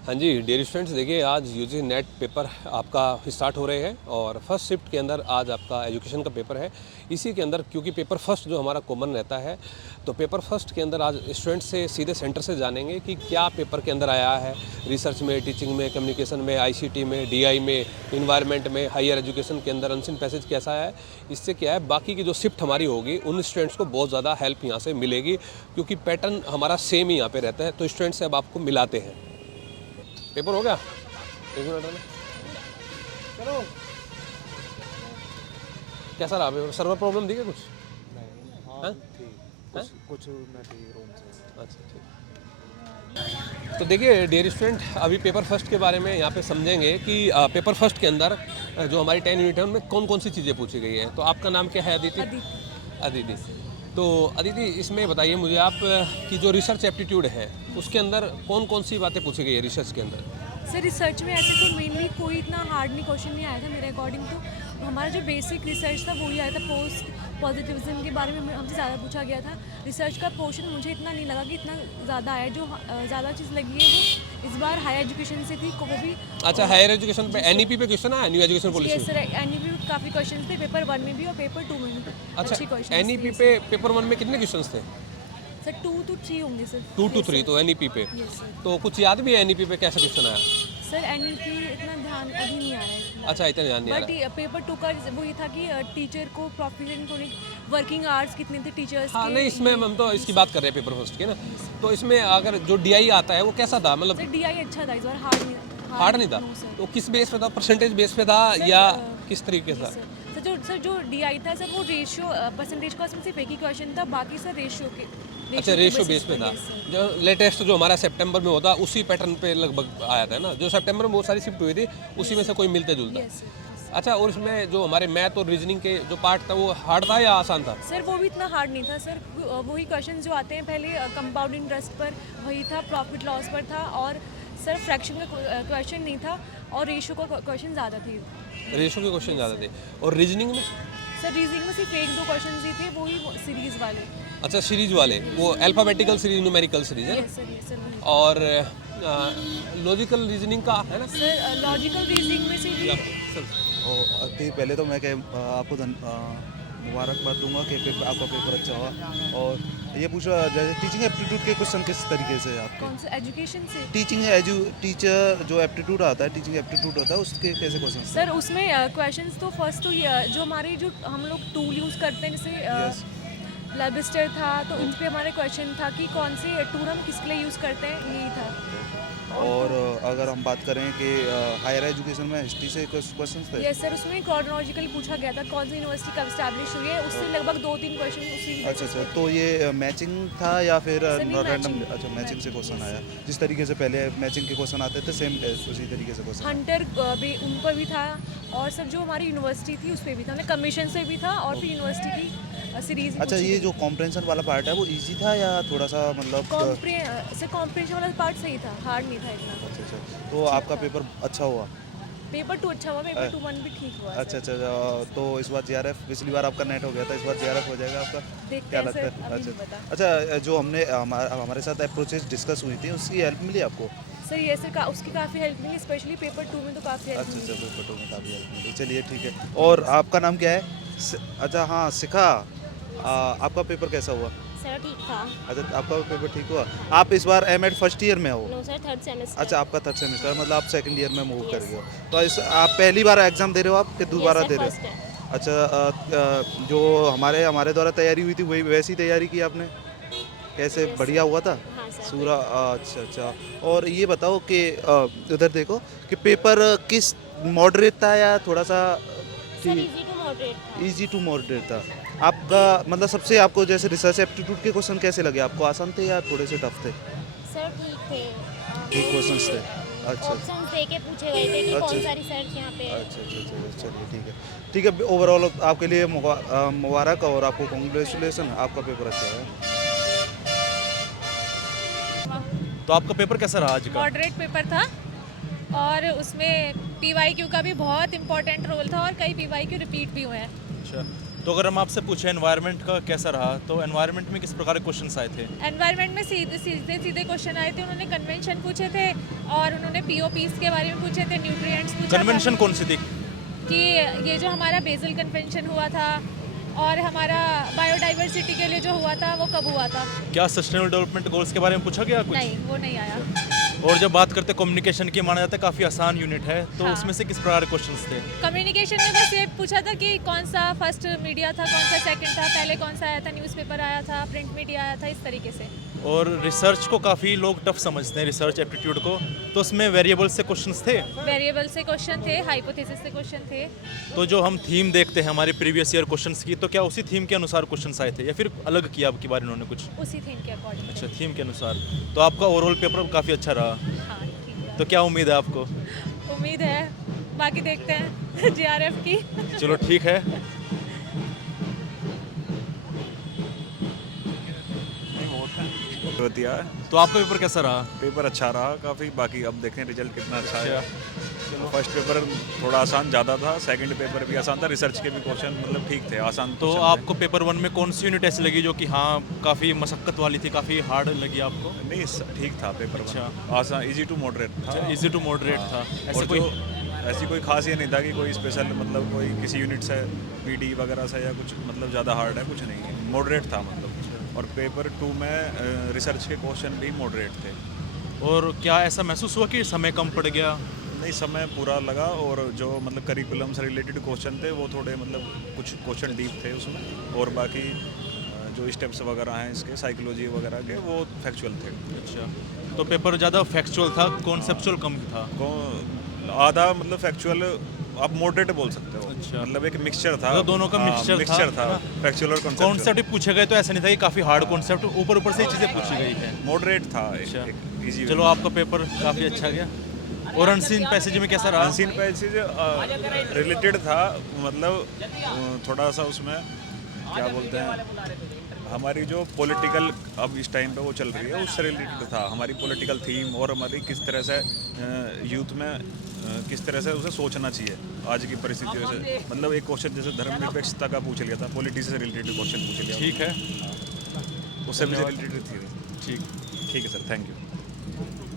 हाँ जी, dear students, देखिए आज यूजी नेट पेपर आपका स्टार्ट हो रहे हैं और फर्स्ट शिफ्ट के अंदर आज आपका एजुकेशन का पेपर है। इसी के अंदर क्योंकि पेपर फर्स्ट जो हमारा कॉमन रहता है, तो पेपर फर्स्ट के अंदर आज स्टूडेंट्स से सीधे सेंटर से जानेंगे कि क्या पेपर के अंदर आया है, रिसर्च में, टीचिंग में, कम्युनिकेशन में, आईसीटी में, डीआई में, इन्वायरमेंट में, हायर एजुकेशन के अंदर अनसीन पैसेज कैसा है। इससे क्या है, बाकी की जो शिफ्ट हमारी होगी उन स्टूडेंट्स को बहुत ज़्यादा हेल्प यहाँ से मिलेगी, क्योंकि पैटर्न हमारा सेम ही यहाँ पे रहता है। तो स्टूडेंट्स से अब आपको मिलाते हैं। पेपर हो गया, एक मिनट में चलो। कैसा रहा पेपर? सर्वर प्रॉब्लम थी क्या कुछ? नहीं, हाँ हाँ? ठीक, कुछ मैं ठीक रूम से। अच्छा, ठीक। तो देखिए डियर स्टूडेंट, अभी पेपर फर्स्ट के बारे में यहाँ पे समझेंगे कि पेपर फर्स्ट के अंदर जो हमारी 10 यूनिट है उनमें कौन कौन सी चीज़ें पूछी गई है। तो आपका नाम क्या है? अदिति। अदिति। तो अदिति, इसमें बताइए मुझे आप कि जो रिसर्च एप्टीट्यूड है उसके अंदर कौन कौन सी बातें पूछी गई है रिसर्च के अंदर? सर रिसर्च में ऐसे तो मेनली कोई इतना हार्ड नहीं क्वेश्चन नहीं आया था मेरे अकॉर्डिंग। तो हमारा जो बेसिक रिसर्च था वही आया था। पोस्ट पॉजिटिविज्म के बारे में हमसे ज़्यादा पूछा गया था। रिसर्च का पोर्शन मुझे इतना नहीं लगा कि इतना ज़्यादा आया। जो ज़्यादा चीज़ लगी है वो इस बार हायर एजुकेशन से थी, वो भी। अच्छा, हायर एजुकेशन पे एनईपी पे क्वेश्चन आया, new education policy yes sir, NEP में काफ़ी क्वेश्चन थे, पेपर 1 में भी और पेपर 2 में भी। अच्छा, अच्छी क्वेश्चन एनईपी पे पेपर 1 में कितने क्वेश्चंस थे? सर 2 to 3 होंगे सर। 2 to 3 तो एनईपी पे। Yes sir. तो कुछ याद भी है एनईपी पे कैसा क्वेश्चन आया? सर एनईपी इतना ध्यान अभी नहीं आया है। अच्छा, इतना ध्यान नहीं आ रहा। बट पेपर 2 का वो ये था कि टीचर को प्रोफिशिएंट होने, वर्किंग आवर्स कितने थे टीचर्स हाँ के। नहीं, इसमें हम तो इसकी बात कर रहे हैं पेपर फर्स्ट की ना। तो इसमें अगर जो डीआई आता है वो कैसा था, मतलब सर डीआई अच्छा था इस बार, हार्ड नहीं हार्ड नहीं था? No sir. तो किस बेस पे था? परसेंटेज बेस पे था सर, या किस तरीके से? सर जो डीआई था सर, वो रेशियो परसेंटेज का उसमें सिर्फ एक ही क्वेश्चन था, बाकी सर रेशियो के। अच्छा, रेशियो बेस पे था। जो लेटेस्ट जो हमारा सितंबर में होता उसी पैटर्न पे लगभग आया था ना, जो सितंबर में बहुत सारी शिफ्ट हुई थी उसी में से कोई मिलता जुलता। अच्छा, और इसमें जो हमारे मैथ और रीजनिंग के जो पार्ट था वो हार्ड था या आसान था? सर वो भी इतना हार्ड नहीं था सर। वही क्वेश्चन जो आते हैं पहले, कंपाउंड इंटरेस्ट पर वही था, प्रॉफिट लॉस पर था, और सर फ्रैक्शन का क्वेश्चन नहीं था, और रेशियो का क्वेश्चन ज़्यादा थे। रेशियो के क्वेश्चन ज़्यादा थे। और रीजनिंग में? सर रीजनिंग में सिर्फ 1-2 क्वेश्चन ही थे, वही सीरीज वाले। अच्छा, सीरीज वाले, वो अल्फ़ाबेटिकल सीरीज, न्यूमेरिकल सीरीज है। यस सर वही। और लॉजिकल रीजनिंग का है ना सर लॉजिकल रीजनिंग में से भी। और पहले तो मैं आपको मुबारकबाद दूंगा कि आपका पेपर अच्छा हुआ। और ये पूछा जैसे टीचिंग एप्टीट्यूड के क्वेश्चन किस तरीके से आपके? कौन सा एजुकेशन से? टीचर जो एप्टीट्यूड आता है, टीचिंग एप्टीट्यूड होता है, उसके कैसे क्वेश्चन? सर उसमें क्वेश्चंस तो फर्स्ट तो जो हमारे जो हम लोग टूल यूज़ करते हैं, जैसे लेबिस्टर था, तो उन पे हमारे क्वेश्चन था कि कौन से टूल हम किसके लिए यूज़ करते हैं, यही था। और अगर हम बात करें कि हायर एजुकेशन में हिस्ट्री से क्वेश्चन थे? यस सर, उसमें क्रोनोलॉजिकली पूछा गया था कौन सी यूनिवर्सिटी कब स्टैब्लिश हुई है, उससे लगभग 2-3 क्वेश्चन उसी। अच्छा, तो ये मैचिंग था या फिर नहीं, रैंडम? matching। अच्छा, मैचिंग से क्वेश्चन आया। जिस तरीके से पहले मैचिंग के क्वेश्चन आते थे, सेम उसी तरीके से क्वेश्चन। हंटर उन पर भी था, और सर जो हमारी यूनिवर्सिटी थी उस पर भी था, मतलब कमीशन से भी था, और फिर यूनिवर्सिटी की सीरीज। अच्छा, ये जो कॉम्प्रेंशन वाला पार्ट है वो इजी था या थोड़ा सा मतलब? सर कॉम्प्रेंशन वाला पार्ट सही था, हार्ड नहीं था इतना। अच्छा, तो आपका पेपर अच्छा हुआ? पेपर 2 अच्छा हुआ, पेपर 2-1 भी ठीक हुआ। अच्छा, तो इस बार जीआरएफ, पिछली बार आपका नेट हो गया था, इस बार जीआरएफ हो जाएगा आपका? देखते क्या हैं लगता सर, है? अभी नहीं पता। अच्छा, जो हमने हमारे साथ अप्रोचेस डिस्कस हुई थी उसकी हेल्प मिली आपको? सर ये सर उसकी काफ़ी हेल्प मिली, स्पेशली पेपर 2 में तो काफ़ी हेल्प अच्छा, मिली। पेपर 2 में काफ़ी हेल्प मिली। चलिए ठीक है। और आपका नाम क्या है? अच्छा, हाँ, शिखा। आपका पेपर कैसा हुआ? सर ठीक था। अच्छा, आपका पेपर ठीक हुआ। आप इस बार एमएड फर्स्ट ईयर में हो? No sir, third semester. अच्छा, आपका थर्ड सेमेस्टर, मतलब आप सेकंड ईयर में मूव कर गए हो। तो आप पहली बार एग्जाम दे रहे हो आप कि दोबारा दे रहे हो? अच्छा, जो हमारे द्वारा तैयारी हुई थी वही वैसी तैयारी की आपने? कैसे, बढ़िया हुआ था? हाँ सर। पूरा? अच्छा। और ये बताओ कि उधर देखो कि पेपर किस मॉडरेट था या थोड़ा सा सर इजी टू मॉडरेट था। इजी टू मॉडरेट था? आपका मतलब सबसे आपको जैसे रिसर्च एप्टीट्यूड के क्वेश्चन कैसे लगे आपको? आसान थे या थोड़े से टफ थे? सर ठीक थे। ठीक क्वेश्चंस थे। अच्छा, ऑप्शंस देके पूछे गए थे कि अच्छा। कौन सा रिसर्च यहाँ पे है। अच्छा, चलिए ठीक है। ओवरऑल आपके लिए मुबारक और आपको कॉन्ग्रेचुलेसन, आपका पेपर अच्छा है। तो आपका पेपर कैसा रहा आज का? मॉडरेट पेपर था, और उसमें पीवाईक्यू का भी बहुत इंपॉर्टेंट रोल था, और कई पीवाईक्यू रिपीट भी हुए हैं। अच्छा, तो अगर हम आपसे पूछें एनवायरनमेंट का कैसा रहा, तो एनवायरनमेंट में किस प्रकार के क्वेश्चंस आए थे? एनवायरनमेंट में सीधे क्वेश्चन आए थे। उन्होंने कन्वेंशन पूछे थे और उन्होंने पीओपीज के बारे में पूछे थे, न्यूट्रिएंट्स पूछा था कन्वेंशन कौन सी थी? कि ये जो हमारा बेसल कन्वेंशन हुआ था और हमारा बायोडाइवर्सिटी के लिए जो हुआ था वो कब हुआ था। क्या सस्टेनेबल डेवलपमेंट गोल्स के बारे में पूछा गया कुछ? नहीं, वो नहीं आया। और जब बात करते कम्युनिकेशन की, माना जाता है काफ़ी आसान यूनिट है, तो हाँ। उसमें से किस प्रकार के क्वेश्चंस थे? कम्युनिकेशन में बस ये पूछा था कि कौन सा फर्स्ट मीडिया था, कौन सा सेकंड था, पहले कौन सा आया था, न्यूज़पेपर आया था, प्रिंट मीडिया आया था, इस तरीके से। और रिसर्च को काफ़ी लोग टफ समझते हैं, रिसर्च एप्टीट्यूड को, तो उसमें वेरिएबल से क्वेश्चंस थे। वेरिएबल से क्वेश्चन थे, हाइपोथेसिस से क्वेश्चन थे। तो जो हम थीम देखते हैं हमारे प्रीवियस ईयर क्वेश्चंस की, तो क्या उसी थीम के अनुसार क्वेश्चंस आए थे या फिर अलग किया अब की बार इन्होंने कुछ? उसी थीम के अकॉर्डिंग। अच्छा, थीम के अनुसार। तो आपका ओवरऑल पेपर काफ़ी अच्छा रहा, हाँ, ठीक है। तो क्या उम्मीद है आपको? उम्मीद है, बाकी देखते हैं जीआरएफ की। चलो ठीक है। होतिया तो आपका पेपर कैसा रहा? पेपर अच्छा रहा काफ़ी, बाकी अब देखें रिजल्ट कितना अच्छा है। फर्स्ट पेपर थोड़ा आसान ज़्यादा था, सेकंड पेपर भी आसान था, रिसर्च के भी क्वेश्चन मतलब ठीक थे, आसान तो question थे। आपको पेपर 1 में कौन सी यूनिट ऐसी लगी जो कि हाँ काफ़ी मशक्क़त वाली थी, काफ़ी हार्ड लगी आपको? नहीं ठीक था पेपर अच्छा। आसान, इजी टू मॉडरेट था। इजी टू मॉडरेट था। ऐसे और कोई ऐसी कोई खास ये नहीं था कि कोई स्पेशल मतलब कोई किसी यूनिट से पीडी वगैरह से या कुछ मतलब ज़्यादा हार्ड है, कुछ नहीं, मॉडरेट था मतलब। और पेपर 2 में रिसर्च के क्वेश्चन भी मॉडरेट थे। और क्या ऐसा महसूस हुआ कि समय कम पड़ गया? नहीं, समय पूरा लगा, और जो मतलब करिकुलम से रिलेटेड क्वेश्चन थे वो थोड़े मतलब कुछ क्वेश्चन डीप थे उसमें, और बाकी जो स्टेप्स वगैरह हैं इसके साइकोलॉजी वगैरह के वो फैक्चुअल थे। अच्छा, तो पेपर ज़्यादा फैक्चुअल था, कॉन्सेप्चुअल कम था? आधा मतलब फैक्चुअल आप मॉडरेट बोल सकते हो। अच्छा। मतलब एक मिक्सचर था, मतलब दोनों का मिक्सचर था, फैक्चुअल और कॉन्सेप्ट पूछे गए, तो ऐसा नहीं था कि काफ़ी हार्ड कॉन्सेप्ट, ऊपर से ही चीज़ें पूछी गई हैं। मॉडरेट था। अच्छा। एक इजी। चलो आपका पेपर काफ़ी अच्छा गया। और अनसीन पैसेज में कैसा रहा? अनसीन पैसेज रिलेटेड था, मतलब थोड़ा सा उसमें क्या बोलते हैं, हमारी जो पॉलिटिकल अब इस टाइम पे वो चल रही है उससे रिलेटेड था, हमारी पॉलिटिकल थीम, और हमारी किस तरह से यूथ में किस तरह से उसे सोचना चाहिए आज की परिस्थितियों से। मतलब एक क्वेश्चन जैसे धर्मनिरपेक्षता का पूछ लिया था, पॉलिटिक्स से रिलेटेड क्वेश्चन पूछ लिया। ठीक है, उससे भी रिलेटेड थी। ठीक। ठीक है सर, थैंक यू।